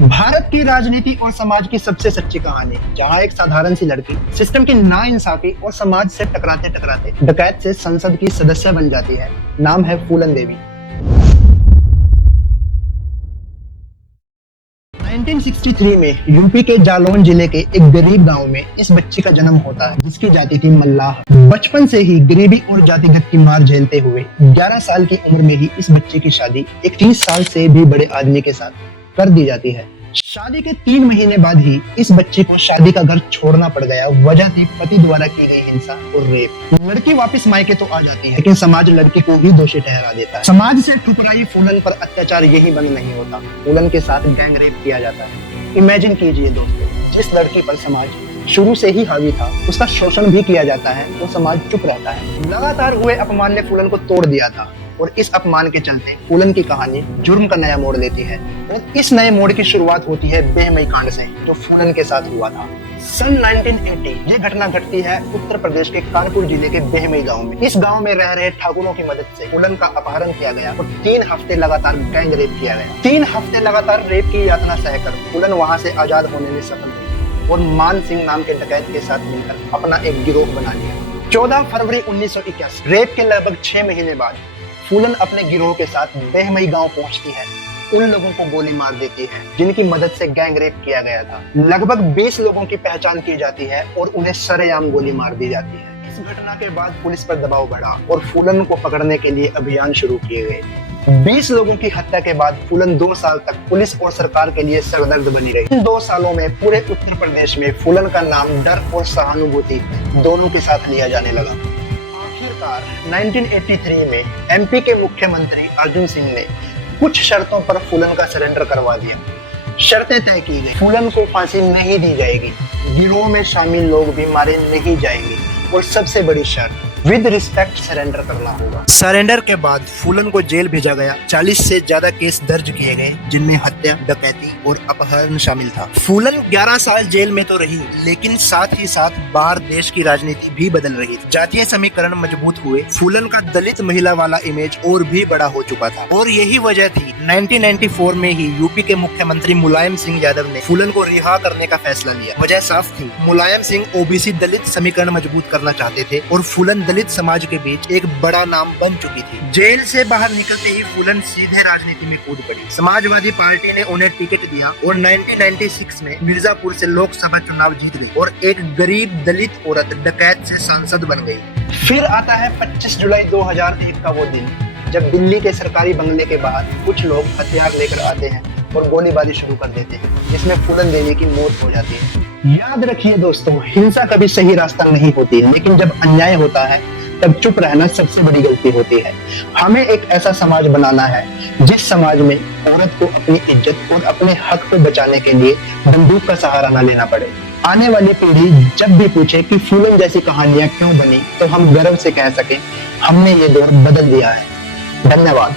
भारत की राजनीति और समाज की सबसे सच्ची कहानी, जहां एक साधारण सी लड़की सिस्टम की नाइंसाफी और समाज से टकराते टकराते डकैत से संसद की सदस्य बन जाती है। नाम है फूलन देवी। 1963 में यूपी के जालौन जिले के एक गरीब गांव में इस बच्ची का जन्म होता है, जिसकी जाति थी मल्लाह। बचपन से ही गरीबी और जातिगत की मार झेलते हुए 11 साल की उम्र में ही इस बच्चे की शादी एक 30 साल से भी बड़े आदमी के साथ कर दी जाती है। शादी के 3 महीने बाद ही इस बच्ची को शादी का घर छोड़ना पड़ गया। वजह थी पति द्वारा की गई हिंसा और रेप। लड़की वापस मायके तो आ जाती है, लेकिन समाज लड़की को ही दोषी ठहरा देता है। समाज से ठुकराई फूलन पर अत्याचार यही बंद नहीं होता, फूलन के साथ गैंग रेप किया जाता है। इमेजिन कीजिए दोस्तों, जिस लड़की पर समाज शुरू से ही हावी था, उसका शोषण भी किया जाता है तो समाज चुप रहता है। लगातार हुए अपमान ने फूलन को तोड़ दिया था और इस अपमान के चलते फूलन की कहानी जुर्म का नया मोड़ लेती है। और इस नए मोड़ की शुरुआत होती है बेहमई कांड से, जो फूलन के साथ हुआ था। सन 1980 ये घटना घटती है उत्तर प्रदेश के कानपुर जिले के बेहमई गांव में। इस गांव में रह रहे ठाकुरों की मदद से फूलन का अपहरण किया गया और 3 हफ्ते लगातार गैंग रेप किया गया। 3 हफ्ते लगातार रेप की यातना सहकर फूलन वहां से आजाद होने में सफल हुई और मान सिंह नाम के डकैत के साथ मिलकर अपना एक गिरोह बना लिया। 14 फरवरी 1981 रेप के लगभग 6 महीने बाद फूलन अपने गिरोह के साथ बेहमई गांव पहुंचती है। उन लोगों को गोली मार देती है जिनकी मदद से गैंग रेप किया गया था। लगभग 20 लोगों की पहचान की जाती है और उन्हें सरेआम गोली मार दी जाती है। इस घटना के बाद पुलिस पर दबाव बढ़ा और फूलन को पकड़ने के लिए अभियान शुरू किए गए। 20 लोगों की हत्या के बाद फूलन 2 साल तक पुलिस और सरकार के लिए सरदर्द बनी रही। इन 2 सालों में पूरे उत्तर प्रदेश में फूलन का नाम डर और सहानुभूति दोनों के साथ लिया जाने लगा। 1983 में एमपी के मुख्यमंत्री अर्जुन सिंह ने कुछ शर्तों पर फूलन का सरेंडर करवा दिया। शर्तें तय की गई, फूलन को फांसी नहीं दी जाएगी, गिरोह में शामिल लोग भी मारे नहीं जाएंगे और सबसे बड़ी शर्त, विद रिस्पेक्ट सरेंडर करना होगा। सरेंडर के बाद फूलन को जेल भेजा गया। 40 से ज्यादा केस दर्ज किए गए, जिनमें हत्या, डकैती और अपहरण शामिल था। फूलन 11 साल जेल में तो रही, लेकिन साथ ही साथ बाहर देश की राजनीति भी बदल रही थी। जातीय समीकरण मजबूत हुए, फूलन का दलित महिला वाला इमेज और भी बड़ा हो चुका था और यही वजह थी 1994 में ही यूपी के मुख्यमंत्री मुलायम सिंह यादव ने फूलन को रिहा करने का फैसला लिया। वजह साफ थी, मुलायम सिंह ओबीसी दलित समीकरण मजबूत करना चाहते थे और फूलन दलित समाज के बीच एक बड़ा नाम बन चुकी थी। जेल से बाहर निकलते ही फूलन सीधे राजनीति में कूद पड़ी। समाजवादी पार्टी ने उन्हें टिकट दिया और 1996 में मिर्जापुर से लोकसभा चुनाव जीत गई और एक गरीब दलित औरत डकैत से सांसद बन गई। फिर आता है 25 जुलाई 2001 का वो दिन, जब दिल्ली के सरकारी बंगले के बाहर कुछ लोग हथियार लेकर आते हैं और गोलीबारी शुरू कर देते हैं, जिसमें फूलन देवी की मौत हो जाती है। याद रखिए दोस्तों, हिंसा कभी सही रास्ता नहीं होती है, लेकिन जब अन्याय होता है तब चुप रहना सबसे बड़ी गलती होती है। हमें एक ऐसा समाज बनाना है जिस समाज में औरत को अपनी इज्जत और अपने हक को बचाने के लिए बंदूक का सहारा न लेना पड़े। आने वाली पीढ़ी जब भी पूछे कि फूलन जैसी कहानियां क्यों बनी, तो हम गर्व से कह सके हमने ये दौर बदल दिया है। धन्यवाद।